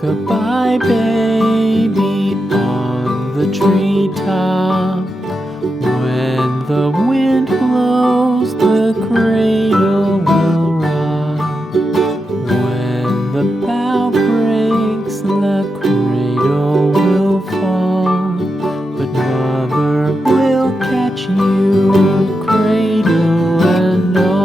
Rock-a-bye baby on the treetop. When the wind blows, the cradle will rock. When the bough breaks, the cradle will fall. But mother will catch you, cradle and all.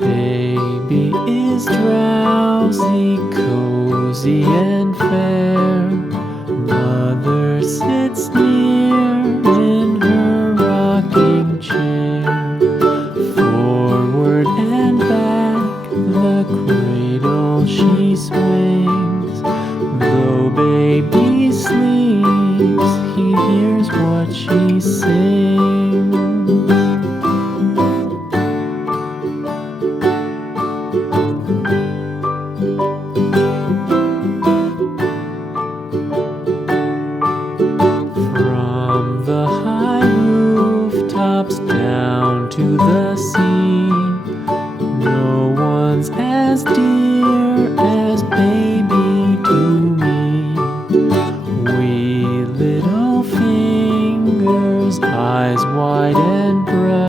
Baby is drowsy, cozy and fair. Mother sits near in her rocking chair. Forward and back the cradle she swings. Though baby sleeps, he hears what she sings. From the high rooftops down to the sea, no one's as dear as baby to me. Wee little fingers, eyes wide and bright.